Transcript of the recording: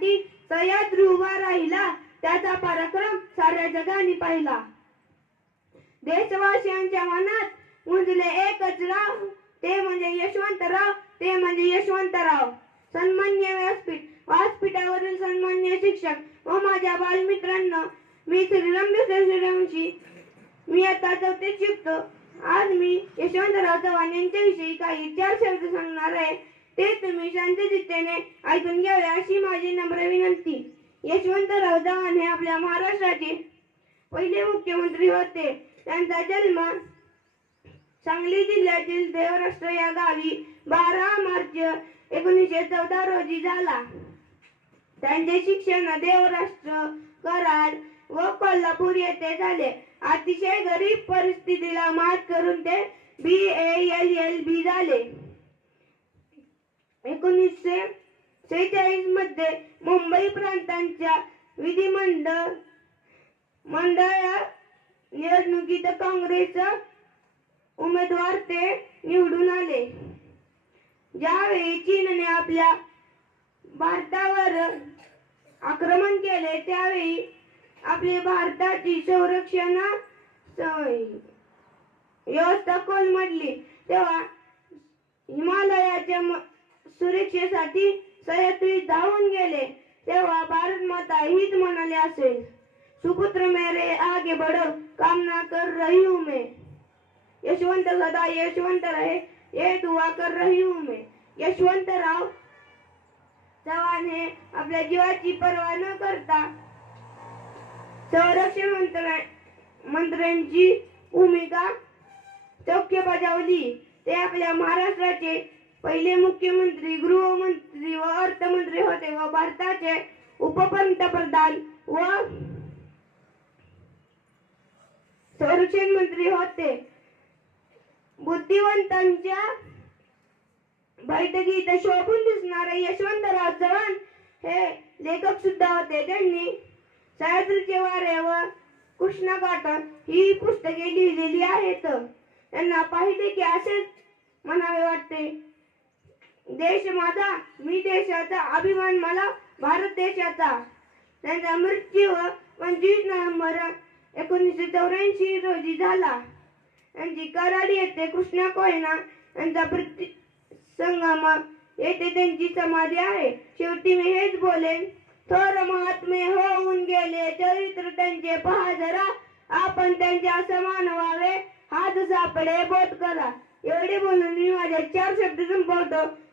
साठी सह्याद्री उभा राहिला. त्याचा पराक्रम साऱ्या जगाने पाहिला. देशवासियांच्या मनात उंजले एकच राव. ते म्हणजे यशवंतराव ते म्हणजे यशवंतराव. सन्मान्य व्यासपीठ व्यासपीठावरील सन्मान्य शिक्षक व माझ्या बालमित्रांनो मी श्री रमेश श्रीरामशी मी आता चौथीत शिकतो. आज मी यशवंतराव चव्हाण यांच्याविषयी काही चार शब्द सांगणार आहे. ते तुम्ही शांतचित्तेने ऐकून घ्यावे अशी माझी नम्र विनंती. यशवंतराव चव्हाण हे आपल्या महाराष्ट्राचे पहिले मुख्यमंत्री होते. त्यांचा जन्म सांगली जिल्ह्यातील देवराष्ट्र या गावी बारा मार्च एकोणीसशे चौदा रोजी झाला. त्यांचे शिक्षण देवराष्ट्र कराड व कोल्हापूर येथे झाले. अतिशय गरीब परिस्थितीला मात करून ते बी ए एल एल बी झाले. एकोणीसशे सेहेचाळीसमध्ये मुंबई प्रांतांच्या विधिमंडळ मंडळ निवडणुकीत काँग्रेस उमेदवार ते निवडून आले. ज्यावेळी चीनने आपल्या भारतावर आक्रमण केले त्यावेळी आपली भारताची संरक्षण व्यवस्था कोलमडली. तेव्हा हिमालयाच्या सुरक्षेसाठी सह्याद्री धावून गेले. तेव्हा भारत माता हीच म्हणाले असेल सुपुत्र मेरे आगे बढ़ो कामना कर रही हूँ मैं. यशवंत सदा यशवंत रहे ये दुआ कर रही हूँ मैं. यशवंतराव चव्हाण हे आपल्या जीवाची पर्वा न करता संरक्षण मंत्र्या मंत्र्यांची भूमिका चौक्य बजावली ते आपल्या महाराष्ट्राचे पहिले मुख्यमंत्री गृहमंत्री व अर्थमंत्री होते व भारताचे उपपंतप्रधान व संरक्षण मंत्री होते. बुद्धिवंतांच्या बैठकीत शोभून दिसणारे यशवंतराव चव्हाण हे लेखक सुद्धा होते. त्यांनी सह्याद्रीचे वारे व कृष्णकाठ ही पुस्तके लिहिलेली आहेत. त्यांना पाहिले की असेच म्हणावे वाटते. देश माझा मी देशाचा अभिमान मला भारत देशाचा. त्यांचा मृत्यू पंचवीस नोव्हेंबर एकोणीसशे चौऱ्याऐंशी रोजी झाला. त्यांची कराड येथे कृष्णा कोयना यांचा प्रति संगम येथे त्यांची समाधी आहे. शेवटी मी हेच बोलेन थोर महात्मे होऊन गेले चरित्र त्यांचे पहा जरा. आपण त्यांच्या समान व्हावे हात सापडे बोध करा. एवढे बोलून मी माझ्या चार शब्द संपवतो.